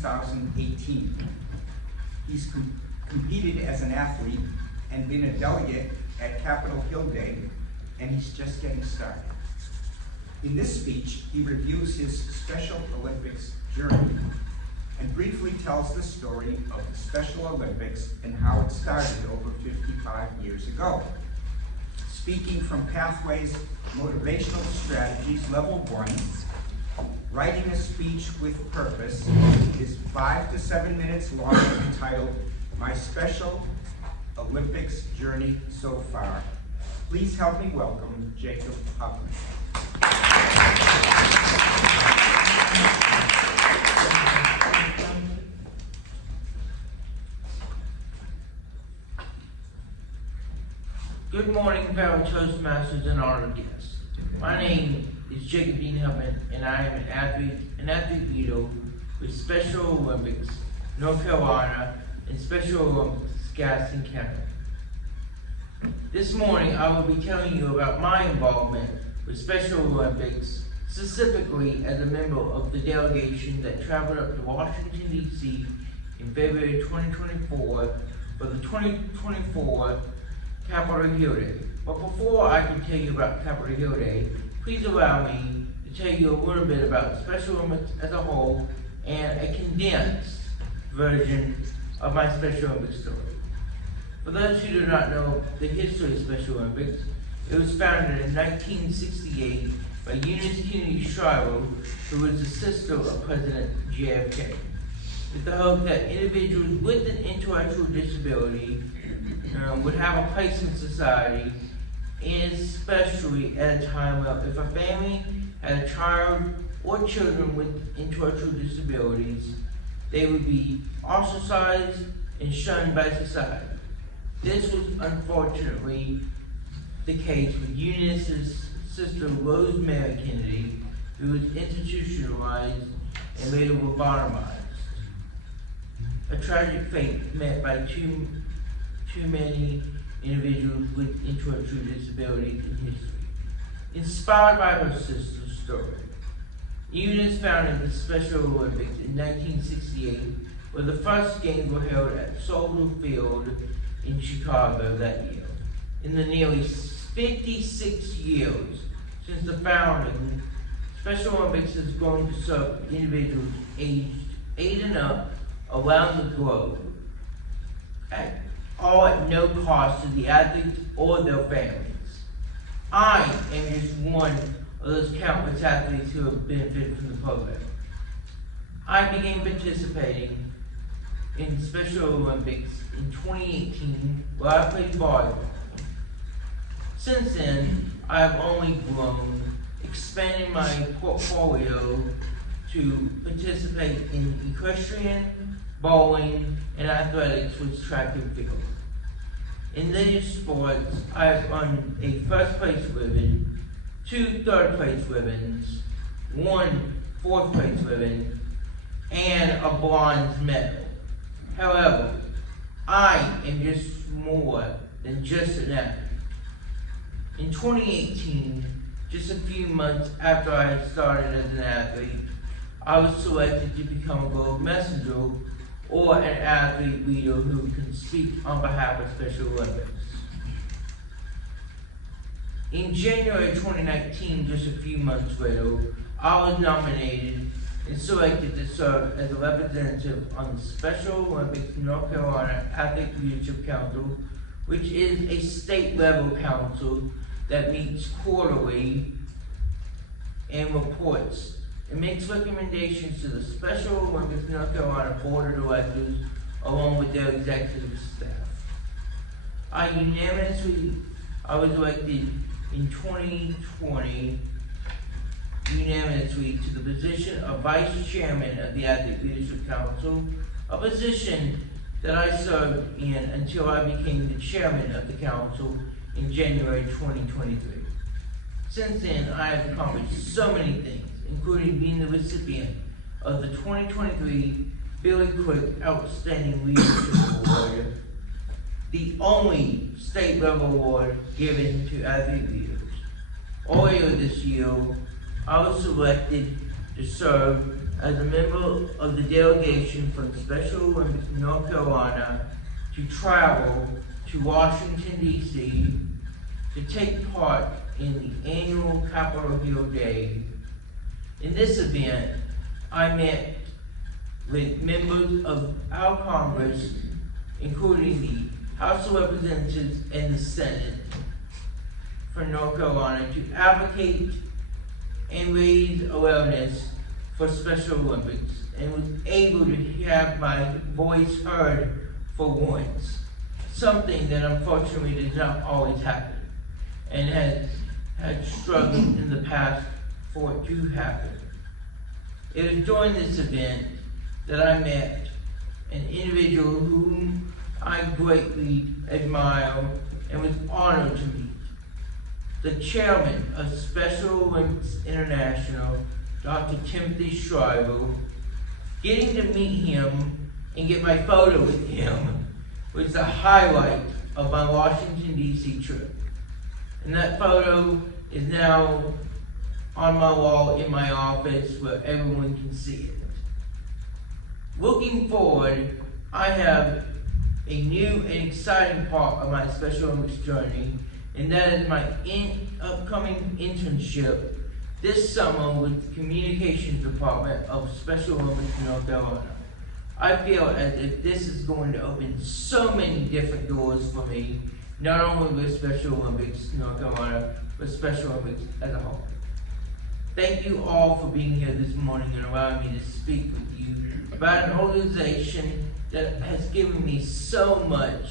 2018. He's competed as an athlete and been a delegate at Capitol Hill Day, and he's just getting started. In this speech, he reviews his Special Olympics journey and briefly tells the story of the Special Olympics and how it started over 55 years ago. Speaking from Pathways Motivational Strategies Level 1, writing a speech with purpose is 5 to 7 minutes long, entitled My Special Olympics Journey So Far. Please help me welcome Jacob Huffman. Good morning, fellow Toastmasters and honored guests. My name is Jacob Huffman, and I am an athlete leader with Special Olympics, North Carolina, and Special Olympics, Gastonia Canada. This morning, I will be telling you about my involvement with Special Olympics, specifically as a member of the delegation that traveled up to Washington, D.C. in February 2024 for the 2024 Capitol Hill Day. But before I can tell you about Capitol Hill Day, please allow me to tell you a little bit about Special Olympics as a whole and a condensed version of my Special Olympics story. For those who do not know the history of Special Olympics, it was founded in 1968 by Eunice Kennedy Shriver, who was the sister of President JFK, with the hope that individuals with an intellectual disability would have a place in society, and especially at a time of if a family had a child or children with intellectual disabilities, they would be ostracized and shunned by society. This was unfortunately the case with Eunice's sister Rosemary Kennedy, who was institutionalized and later lobotomized. A tragic fate met by too many individuals with intellectual disabilities in history. Inspired by her sister's story, Eunice founded the Special Olympics in 1968, where the first games were held at Soldier Field in Chicago that year. In the nearly 56 years since the founding, Special Olympics has grown to serve individuals aged 8 and up around the globe, all at no cost to the athletes or their families. I am just one of those countless athletes who have benefited from the program. I began participating in Special Olympics in 2018, where I played volleyball. Since then, I have only grown, expanding my portfolio to participate in equestrian, bowling, and athletics with track and field. In these sports, I have earned a first place ribbon, 2 third place ribbons, 1 fourth place ribbon, and a bronze medal. However, I am just more than just an athlete. In 2018, just a few months after I had started as an athlete, I was selected to become a gold messenger, or an athlete leader who can speak on behalf of Special Olympics. In January 2019, just a few months later, I was nominated and selected to serve as a representative on the Special Olympics North Carolina Athlete Leadership Council, which is a state-level council that meets quarterly and reports. It makes recommendations to the Special Olympics North Carolina Board of Directors along with their executive staff. I was elected in 2020 unanimously to the position of Vice Chairman of the Athlete Leadership Council, a position that I served in until I became the Chairman of the Council in January 2023. Since then, I have accomplished so many things, including being the recipient of the 2023 Billy Quick Outstanding Leadership Award, the only state-level award given to athlete leaders. Earlier this year, I was selected to serve as a member of the delegation for the Special Olympics in North Carolina to travel to Washington, D.C. to take part in the annual Capitol Hill Day. In this event, I met with members of our Congress, including the House of Representatives and the Senate for North Carolina, to advocate and raise awareness for Special Olympics, and was able to have my voice heard for once, something that unfortunately does not always happen, and has had struggled in the past for it to happen. It was during this event that I met an individual whom I greatly admire and was honored to meet. The chairman of Special Olympics International, Dr. Timothy Shriver. Getting to meet him and get my photo with him was the highlight of my Washington, D.C. trip. And that photo is now on my wall in my office where everyone can see it. Looking forward, I have a new and exciting part of my Special Olympics journey, and that is my upcoming internship this summer with the Communications Department of Special Olympics North Carolina. I feel as if this is going to open so many different doors for me, not only with Special Olympics North Carolina, but Special Olympics as a whole. Thank you all for being here this morning and allowing me to speak with you about an organization that has given me so much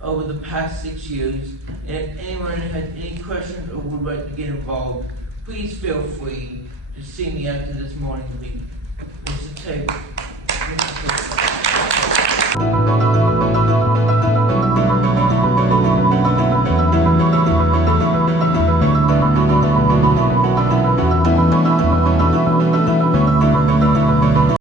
over the past 6 years. And if anyone has any questions or would like to get involved, please feel free to see me after this morning's meeting. Mr. Taylor.